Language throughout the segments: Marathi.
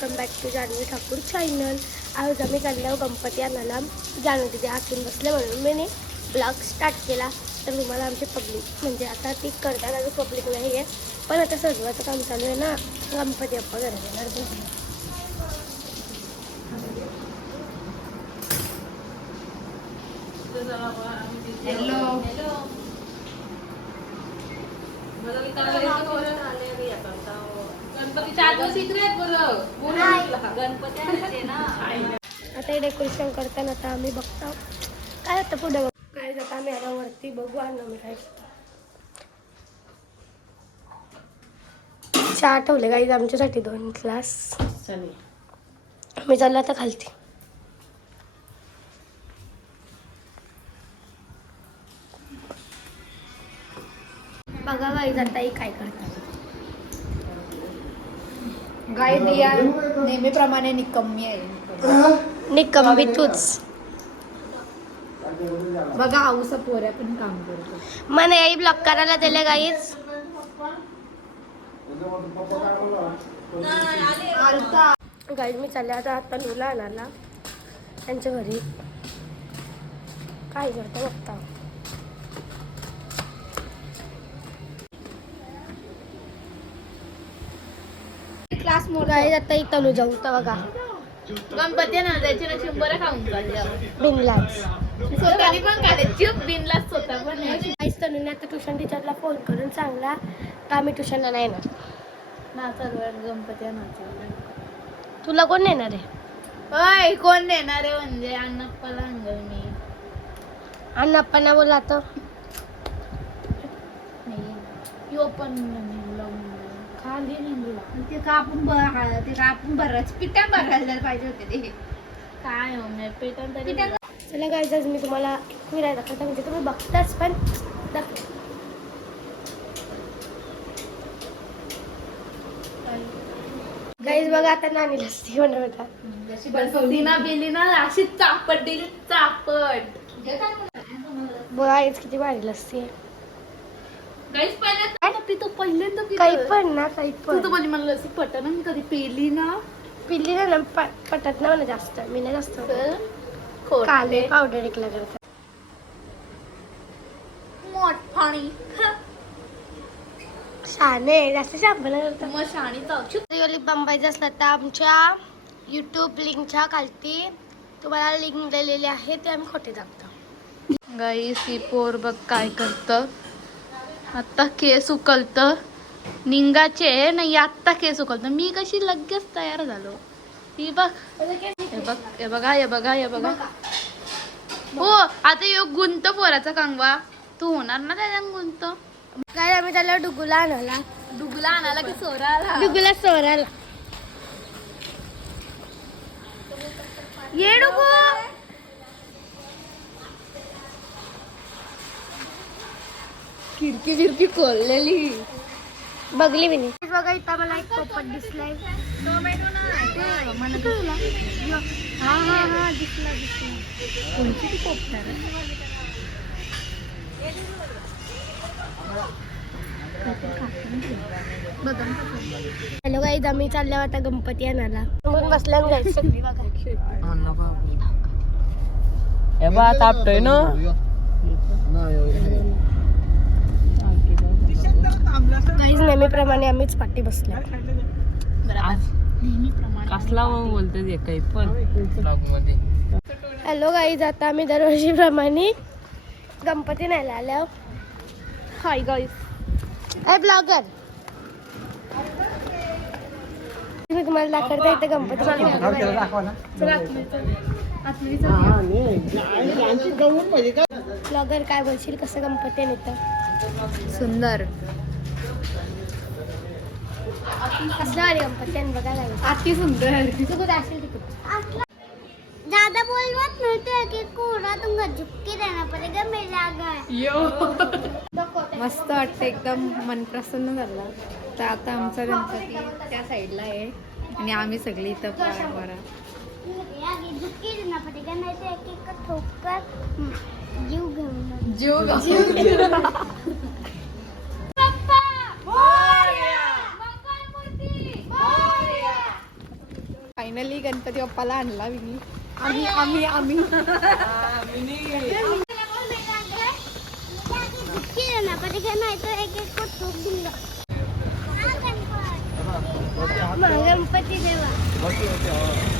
Welcome back to Janhvi Thakur channel आज आम्ही चाललो गणपती आणायला. जाणू तिथे आतून बसले म्हणून मी ब्लॉग स्टार्ट केला. तर तुम्हाला आमचे पब्लिक म्हणजे आता ती करतात अजून पब्लिक नाही आहे. पण आता सजवायचं काम चालू आहे ना. गणपती अप्पा घरात येणार बघू. गणपती चार दिवस इकडे आहेत बरं. बोलू गणपती ना. आता हे डेकोरेशन करताना आता आम्ही बघतो. काय होतं पुढे बघ? काय जातं आम्ही आता वरती बघू आणि आम्ही काय चहा ठेवले गाईज आमच्यासाठी दोन ग्लास मी चाललो आता खालती. बघा गाईज आता ही काय करतात. गाय दिया नेहमीप्रमाणे निकम्मी आहे. निकंबी तूच. बघा आऊसा पोऱ्या पण काम करतो. मला याही ब्लॉक करायला दिले आलता. गाईज मी चालले आता आता लुला आणायला त्यांच्या घरी. काय करता बघता. क्लास गाईज आता इथं नु जाऊ तर बघा. गणपती ना त्याची ना शंभर खाऊन बिनलाज. स्वतःनी पण काढायची बिनला स्वतः पण. गाईज तनुने आता ट्युशन टीचरला फोन करून सांगला का आम्ही ट्युशनला नाही येणार? नाचाल गणपती नाचाल तुला कोण नेणार आहे? होय कोण देणार आहे म्हणजे? अण्णाप्पाला आणि आपण बोला तर यो पण खाली ते ब- ते कापून भरायचं. पिठ्या भरायला पाहिजे होते ते. काय हो नाही पेटन तरी पिठ्या चला गाईज आज मी तुम्हाला फिरायला दाखवते. म्हणजे तुम्ही बघताच पण दाख- गाईज बघा आता नाणी लस्सी बनवता दिना बेली ना अशी चापट दिली चापट. गाईज किती भारी लस्सी आहे. गाईस पहिल्यांदा पितो पहिल्यांदा पितो काही पण ना काही तू तर पण. म्हणजे मला लसी पटन मी कधी पेली ना. पिल्ली ना पटत ना मला जास्त. मी नाही जास्त तर खोट. काले पावडर एकला करतात मोठ पाणी. शाने जास्त शांपला करतात मग शाणी असलं तर आमच्या यूट्यूब लिंकच्या खालती तुम्हाला लिंक दिलेली आहे ते आम्ही खोटे टाकतो गाई सी पोर बघ काय करत. आत्ता केस उकलत. निंगाचे नाही आत्ता केस उकलत. मी कशी लगेच तयार झालो. ही बघ. हे बघ हे बघा हे बघा हे बघा. हो आता यो गुंत पोराचा कांगवा. तू होणार ना त्याच्या गुंत? काय आम्ही त्याला डुगुला आणाला डुगला आणाला की सोराला? डुगुला सोराला. ये डुगू. खिडकी खिडकी खोललेली. बघली मी. नाही बघा इथं मला एक पोपट दिसलाय. हा हा हा दिसला दिसला. हॅलो गाईज आम्ही चालल्या आता गणपती आणायला. मग बसल्या सगळी बघा. हे बा तापतोय ना? गाईज नेहमीप्रमाणे आम्हीच पाठी बसल्या. कसला मग बोलते काही पण ब्लॉगमध्ये हॅलो गाईज आता आम्ही दरवर्षीप्रमाणे गणपती न्यायला आल्या हाय गाईस काय ब्लॉगर मी तुम्हाला दाखवते इथे गणपती ब्लॉगर काय? बोलशील? कसं गणपती नेतं सुंदर. कसं आली गणपती आणि बघा लागेल अति सुंदर. तू कुठे असेल तिकडे ज्यादा बोल मत मिळतोय की कोरा तुमका झुक्की देना पडेगा मेरा घर मस्त वाटतं एकदम मन प्रसन्न झालं. तर आता आमचा गणपती त्या साईडला आहे. आणि आम्ही सगळी इथं बरा झुक्की देना पडेगा नाही तर एक एक ठोकर जीव घेऊन जीव फायनली गणपती बाप्पाला आणला विनी आम्ही आम्ही आम्ही गणपती देवा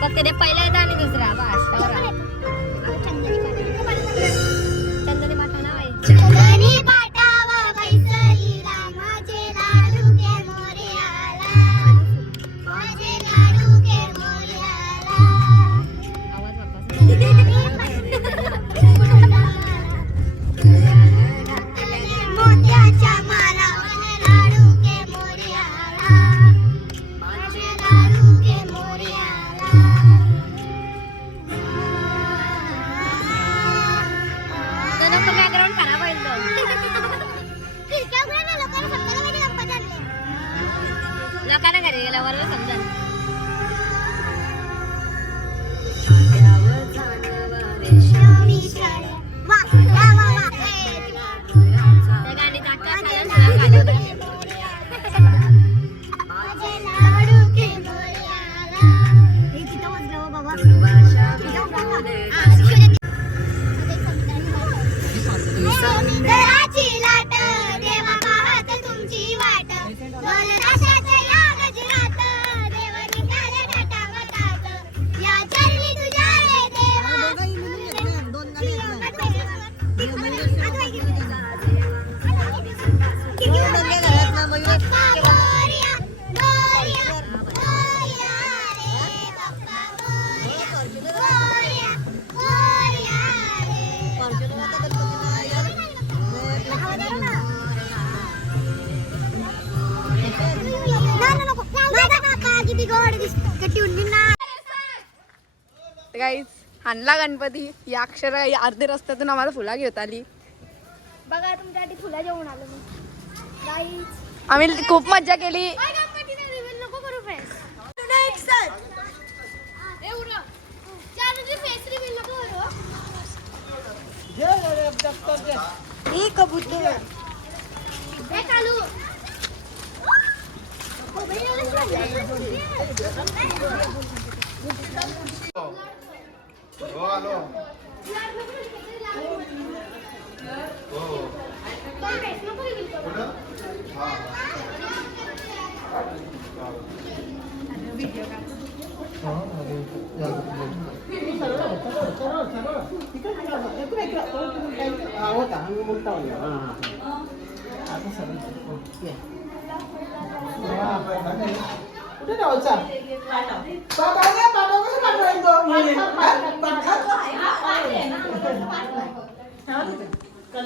बघते ते पहिला येतं आणि दुसरा बस आणला गणपती. या अक्षर या अर्धे रस्त्यातून आम्हाला फुला घेत आली. बघा तुमच्यासाठी फुला जेवण आलो आम्ही खूप मज्जा केली. कबूतर. हे मोरया मंगल मूर्ती मोरया एक दोन तीन चार गणपतीचा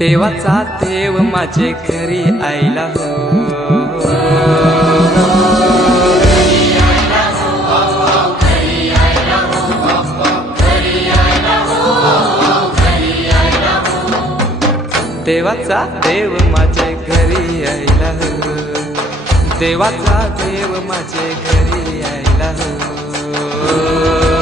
तेव्हाचा देव माझे घरी आईला हो. देवाचा देव माझे घरी यायला हो देवाचा देव माझे घरी यायला हो